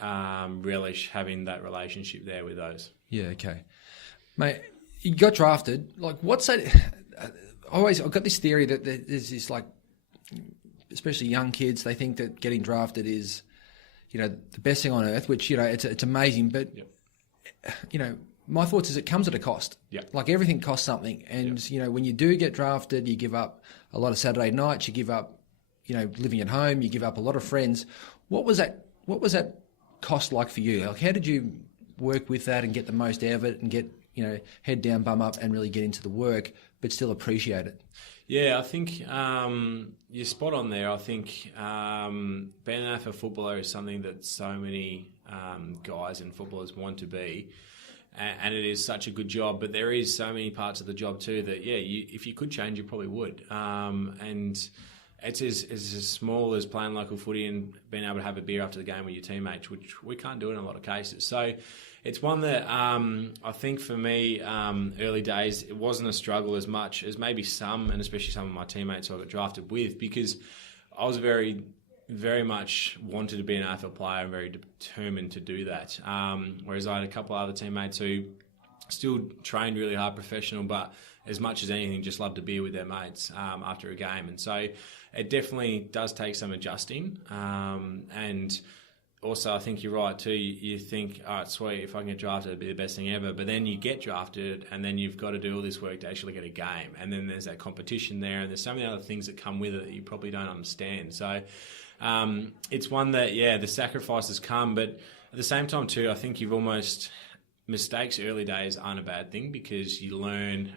relish having that relationship there with those. Yeah, okay. Mate, you got drafted. Like, what's that? I've got this theory that there's this, like, especially young kids, they think that getting drafted is, the best thing on earth, which, it's amazing. But, my thoughts is it comes at a cost. Yeah. Like, everything costs something. And, when you do get drafted, you give up a lot of Saturday nights, you give up, living at home, you give up a lot of friends. What was that cost like for you? Like, how did you work with that and get the most out of it and get, head down, bum up and really get into the work, but still appreciate it? Yeah, I think you're spot on there. I think being an AFL footballer is something that so many guys and footballers want to be, and it is such a good job. But there is so many parts of the job too that, if you could change, you probably would. And it's as small as playing local footy and being able to have a beer after the game with your teammates, which we can't do in a lot of cases. So it's one that I think for me, early days, it wasn't a struggle as much as maybe some, and especially some of my teammates I got drafted with, because I was very, very much wanted to be an AFL player and very determined to do that. Whereas I had a couple of other teammates who still trained really hard, professional, but as much as anything, just loved to be with their mates after a game. And so it definitely does take some adjusting. And also, I think you're right too. You think, all right, sweet, if I can get drafted, it'd be the best thing ever. But then you get drafted, and then you've got to do all this work to actually get a game. And then there's that competition there, and there's so many other things that come with it that you probably don't understand. So it's one that, the sacrifices come. But at the same time too, I think you've almost... mistakes early days aren't a bad thing, because you learn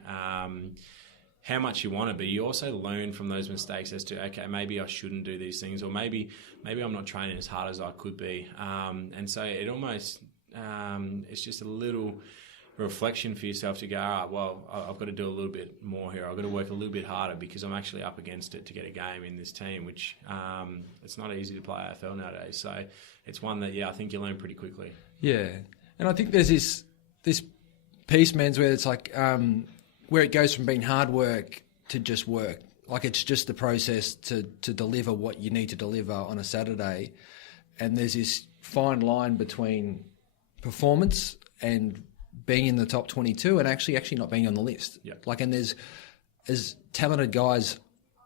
how much you want to be. You also learn from those mistakes as to, okay, maybe I shouldn't do these things, or maybe I'm not training as hard as I could be. And so it almost, it's just a little reflection for yourself to go, all right, well, I've got to do a little bit more here. I've got to work a little bit harder, because I'm actually up against it to get a game in this team, which it's not easy to play AFL nowadays. So it's one that, I think you learn pretty quickly. Yeah. And I think there's this piece, Menz, where it's like where it goes from being hard work to just work. Like, it's just the process to deliver what you need to deliver on a Saturday. And there's this fine line between performance and being in the top 22 and actually not being on the list. Yeah. Like, and there's talented guys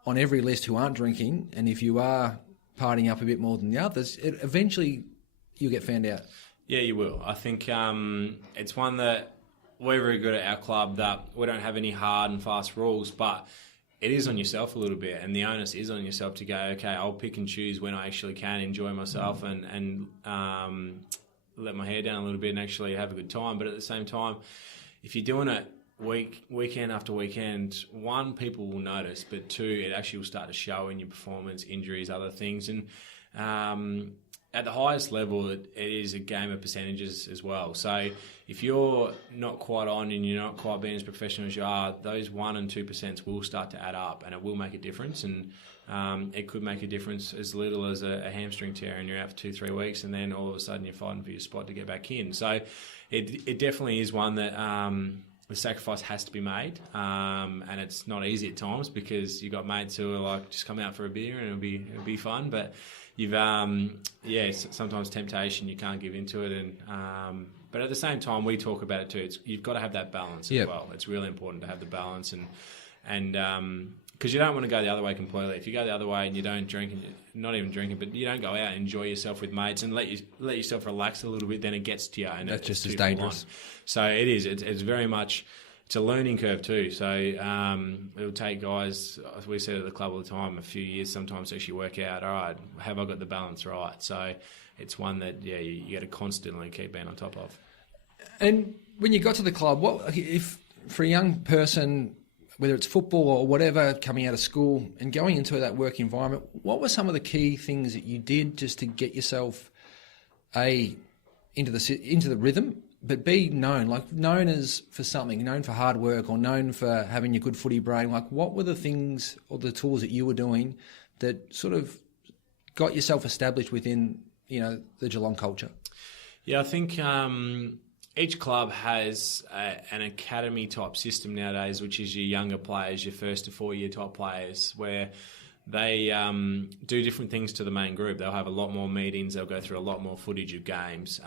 on every list who aren't drinking, and if you are partying up a bit more than the others, eventually you'll get found out. Yeah, you will. I think it's one that we're very good at our club, that we don't have any hard and fast rules, but it is on yourself a little bit, and the onus is on yourself to go, okay, I'll pick and choose when I actually can enjoy myself and let my hair down a little bit and actually have a good time. But at the same time, if you're doing it weekend after weekend, one, people will notice, but two, it actually will start to show in your performance, injuries, other things. And at the highest level, it is a game of percentages as well. So if you're not quite on and you're not quite being as professional as you are, those 1% and 2% will start to add up, and it will make a difference. And it could make a difference as little as a hamstring tear, and you're out for 2-3 weeks, and then all of a sudden you're fighting for your spot to get back in. So it definitely is one that the sacrifice has to be made, and it's not easy at times, because you've got mates who are like, just come out for a beer and it'll be fun, but you've sometimes temptation, you can't give into it, and but at the same time we talk about it too. You've got to have that balance as well. It's really important to have the balance, and because you don't want to go the other way completely. If you go the other way and you don't drink, and not even drinking, but you don't go out and enjoy yourself with mates and let yourself relax a little bit, then it gets to you, and that's just as dangerous. So it is. It's very much. It's a learning curve too. So it'll take guys, as we said at the club all the time, a few years sometimes to actually work out, all right, have I got the balance right? So it's one that, you got to constantly keep being on top of. And when you got to the club, what if for a young person, whether it's football or whatever, coming out of school and going into that work environment, what were some of the key things that you did just to get yourself, into the rhythm, but be known as for something, known for hard work or known for having a good footy brain? Like, what were the things or the tools that you were doing that sort of got yourself established within, the Geelong culture? Yeah, I think each club has an academy type system nowadays, which is your younger players, your 1st to 4 year type players, where they do different things to the main group. They'll have a lot more meetings. They'll go through a lot more footage of games.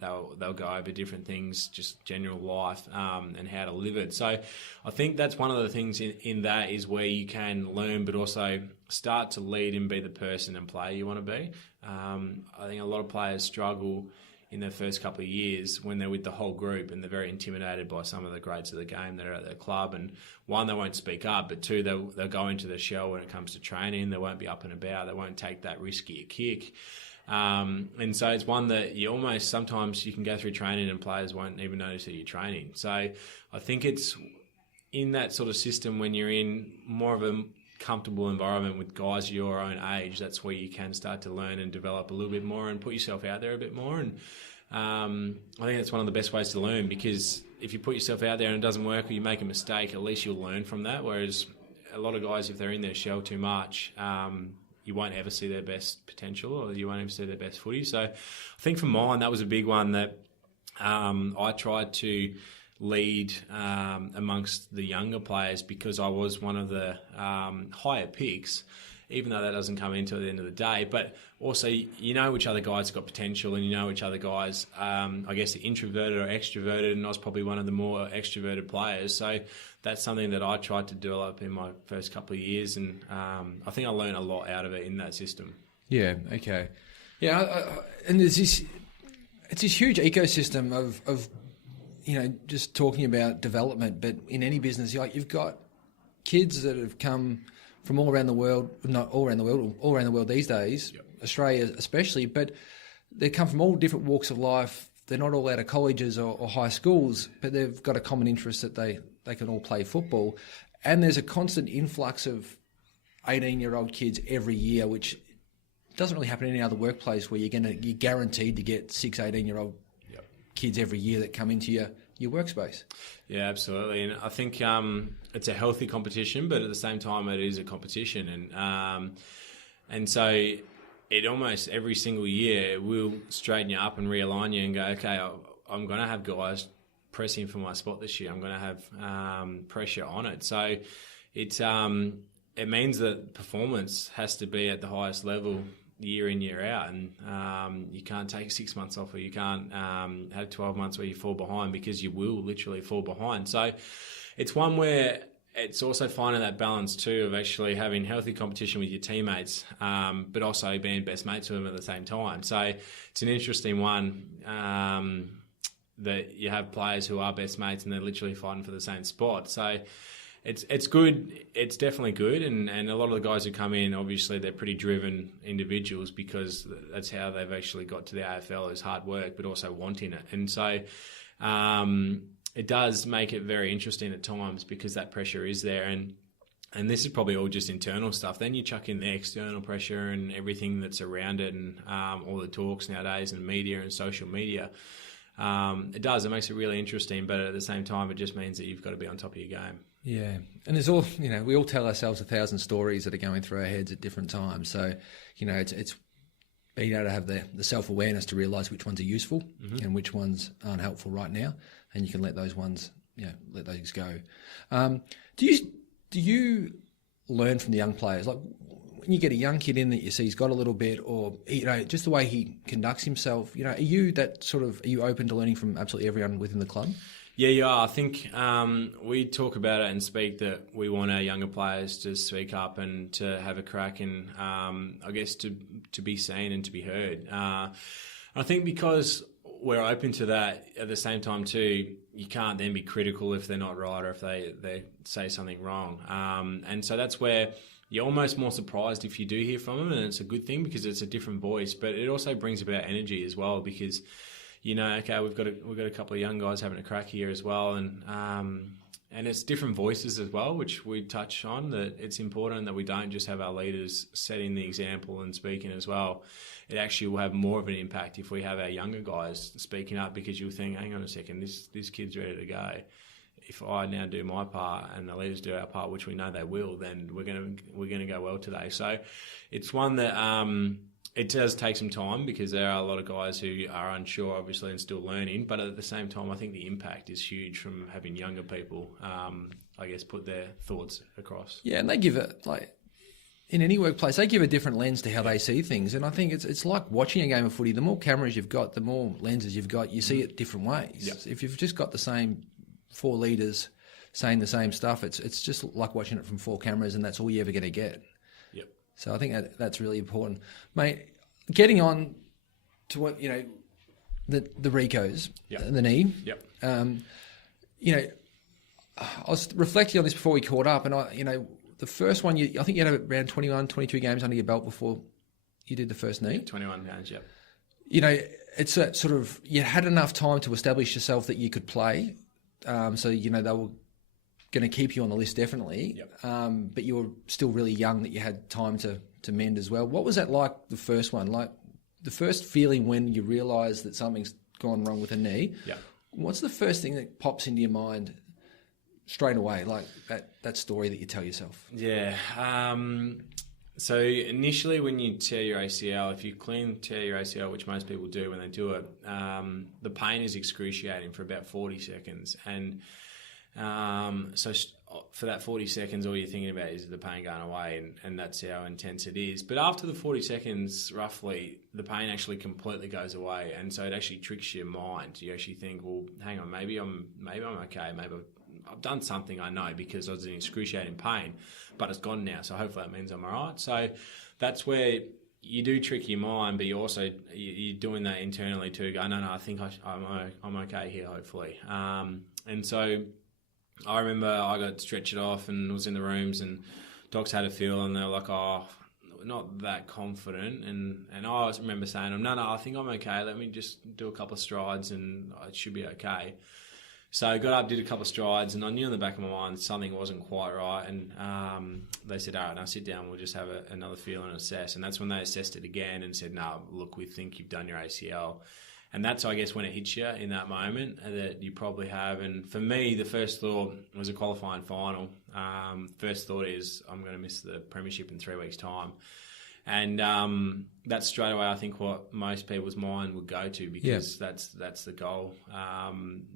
They'll go over different things, just general life and how to live it. So I think that's one of the things in that is where you can learn, but also start to lead and be the person and player you want to be. I think a lot of players struggle in their first couple of years when they're with the whole group and they're very intimidated by some of the greats of the game that are at their club. And one, they won't speak up, but two, they'll go into the shell when it comes to training. They won't be up and about. They won't take that riskier kick. And so it's one that you almost, sometimes you can go through training and players won't even notice that you're training. So I think it's in that sort of system when you're in more of a comfortable environment with guys your own age, that's where you can start to learn and develop a little bit more and put yourself out there a bit more. And I think that's one of the best ways to learn, because if you put yourself out there and it doesn't work or you make a mistake, at least you'll learn from that. Whereas a lot of guys, if they're in their shell too much, you won't ever see their best potential or you won't ever see their best footy. So I think for mine, that was a big one that I tried to lead amongst the younger players, because I was one of the higher picks, even though that doesn't come into at the end of the day. But also, you know which other guys got potential and you know which other guys, I guess, are introverted or extroverted, and I was probably one of the more extroverted players. So that's something that I tried to develop in my first couple of years, and I think I learned a lot out of it in that system. Yeah, okay. Yeah, and there's this, it's this huge ecosystem of just talking about development, but in any business, you've got kids that have come from all around the world, not all around the world, all around the world these days, yep. Australia especially, but they come from all different walks of life. They're not all out of colleges or high schools, but they've got a common interest that they can all play football. And there's a constant influx of 18-year-old kids every year, which doesn't really happen in any other workplace where you're guaranteed to get 18-year-old kids every year that come into your workspace. Yeah, absolutely. And I think it's a healthy competition, but at the same time it is a competition. And so it almost every single year will straighten you up and realign you and go, okay, I'm going to have guys pressing for my spot this year. I'm going to have pressure on it. So it means that performance has to be at the highest level year in, year out, and you can't take 6 months off, or you can't have 12 months where you fall behind, because you will literally fall behind. So it's one where it's also finding that balance too of actually having healthy competition with your teammates, but also being best mates with them at the same time. So it's an interesting one that you have players who are best mates and they're literally fighting for the same spot. So it's good. It's definitely good. And a lot of the guys who come in, obviously, they're pretty driven individuals, because that's how they've actually got to the AFL, is hard work, but also wanting it. And so it does make it very interesting at times, because that pressure is there. And this is probably all just internal stuff. Then you chuck in the external pressure and everything that's around it, and all the talks nowadays and media and social media. It makes it really interesting, but at the same time, it just means that you've got to be on top of your game. Yeah, and there's all, we all tell ourselves 1,000 stories that are going through our heads at different times. So, it's being able to have the self-awareness to realise which ones are useful and which ones aren't helpful right now, and you can let those ones, let those go. Do you learn from the young players? Like, when you get a young kid in that you see he's got a little bit, or just the way he conducts himself, are you open to learning from absolutely everyone within the club? Yeah, you are. I think we talk about it and speak that we want our younger players to speak up and to have a crack, and I guess to be seen and to be heard. I think because we're open to that, at the same time too, you can't then be critical if they're not right or if they say something wrong. And so that's where you're almost more surprised if you do hear from them, and it's a good thing because it's a different voice, but it also brings about energy as well, because okay, we've got a couple of young guys having a crack here as well, and it's different voices as well, which we touch on, that it's important that we don't just have our leaders setting the example and speaking as well. It actually will have more of an impact if we have our younger guys speaking up, because you'll think, hang on a second, this kid's ready to go. If I now do my part and the leaders do our part, which we know they will, then we're gonna go well today. So it's one that it does take some time, because there are a lot of guys who are unsure, obviously, and still learning. But at the same time, I think the impact is huge from having younger people, put their thoughts across. Yeah, and they give in any workplace, they give a different lens to how they see things. And I think it's like watching a game of footy. The more cameras you've got, the more lenses you've got, you see it different ways. Yep. If you've just got the same 4 leaders saying the same stuff, it's just like watching it from 4 cameras, and that's all you're ever going to get. Yep. So I think that's really important. Mate, getting on to what, the recos, the knee. Yep. I was reflecting on this before we caught up, and the first one, I think you had around 21, 22 games under your belt before you did the first knee. 21 games, yep. It's that sort of, you had enough time to establish yourself that you could play. So, they were going to keep you on the list, definitely. Yep. But you were still really young that you had time to mend as well. What was that like, the first one? Like, the first feeling when you realise that something's gone wrong with a knee? Yep. What's the first thing that pops into your mind straight away, like that story that you tell yourself? Yeah. So initially when you tear your ACL, if you clean tear your ACL, which most people do when they do it, the pain is excruciating for about 40 seconds. And so for that 40 seconds, all you're thinking about is the pain going away, and that's how intense it is. But after the 40 seconds, roughly, the pain actually completely goes away. And so it actually tricks your mind. You actually think, well, hang on, maybe I'm okay, maybe I've done something, I know, because I was in excruciating pain, but it's gone now, so hopefully that means I'm all right. So that's where you do trick your mind, but you're doing that internally too. Go, no, I think I'm okay here, hopefully. And so I remember I got stretched off and was in the rooms, and docs had a feel, and they were like, oh, not that confident. And I remember saying to them, no, I think I'm okay. Let me just do a couple of strides and it should be okay. So I got up, did a couple of strides, and I knew in the back of my mind something wasn't quite right. And they said, all right, now sit down, we'll just have another feel and assess. And that's when they assessed it again and said, no, look, we think you've done your ACL. And that's, I guess, when it hits you in that moment that you probably have. And for me, the first thought was a qualifying final. First thought is I'm going to miss the premiership in 3 weeks' time. And that's straight away, I think, what most people's mind would go to, because that's the goal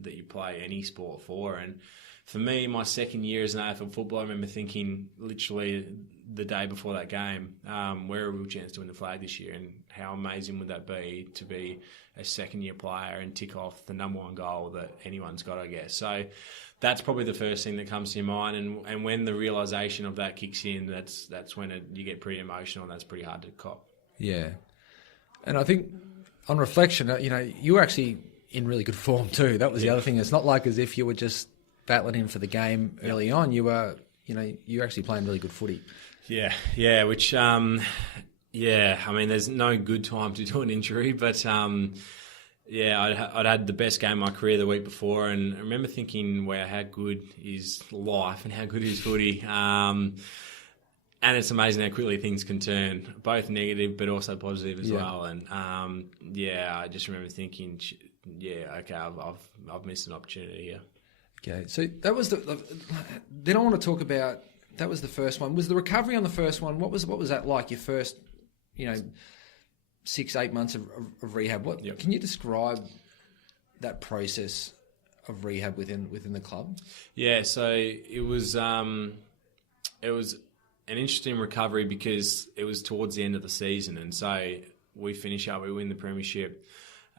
that you play any sport for. And for me, my second year as an AFL footballer, I remember thinking literally the day before that game, we're a real chance to win the flag this year, and how amazing would that be to be a second-year player and tick off the number one goal that anyone's got, I guess. So that's probably the first thing that comes to your mind, and when the realisation of that kicks in, that's when you get pretty emotional, and that's pretty hard to cop. Yeah. And I think on reflection, you were actually in really good form too. That was the other thing. It's not like as if you were just battling in for the game early on. You were, you were actually playing really good footy. Yeah, which, I mean, there's no good time to do an injury, but I'd had the best game of my career the week before, and I remember thinking, wow, how good is life and how good is footy? And it's amazing how quickly things can turn, both negative but also positive as well. And I just remember thinking, okay, I've missed an opportunity here. Okay, so that was then I want to talk about, that was the first one. Was the recovery on the first one, what was that like, your first, 6-8 months of rehab? Can you describe that process of rehab within the club? Yeah, so it was an interesting recovery because it was towards the end of the season, and so we finish up, we win the premiership,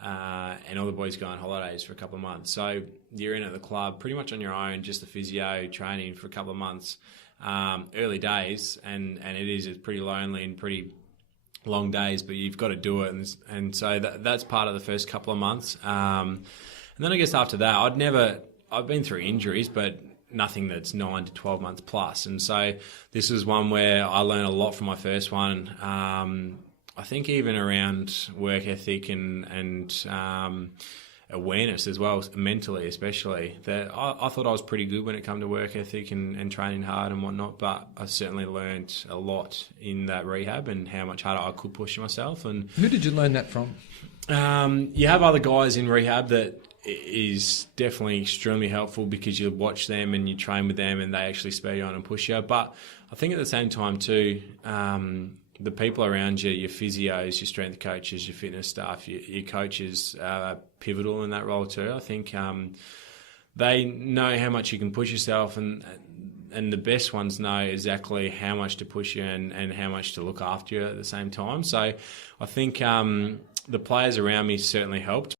and all the boys go on holidays for a couple of months. So you're in at the club pretty much on your own, just the physio training for a couple of months. Early days, and it's pretty lonely and pretty long days, but you've got to do it, and so that's part of the first couple of months. And then I guess after that, I've been through injuries, but nothing that's 9 to 12 months plus. And so this was one where I learned a lot from my first one. I think even around work ethic and awareness as well, mentally especially, that I thought I was pretty good when it came to work ethic and training hard and whatnot, but I certainly learned a lot in that rehab and how much harder I could push myself. And who did you learn that from? You have other guys in rehab that is definitely extremely helpful because you watch them and you train with them and they actually spur you on and push you. But I think at the same time too, the people around you, your physios, your strength coaches, your fitness staff, your coaches are pivotal in that role too. I think they know how much you can push yourself, and and the best ones know exactly how much to push you and how much to look after you at the same time. So I think the players around me certainly helped.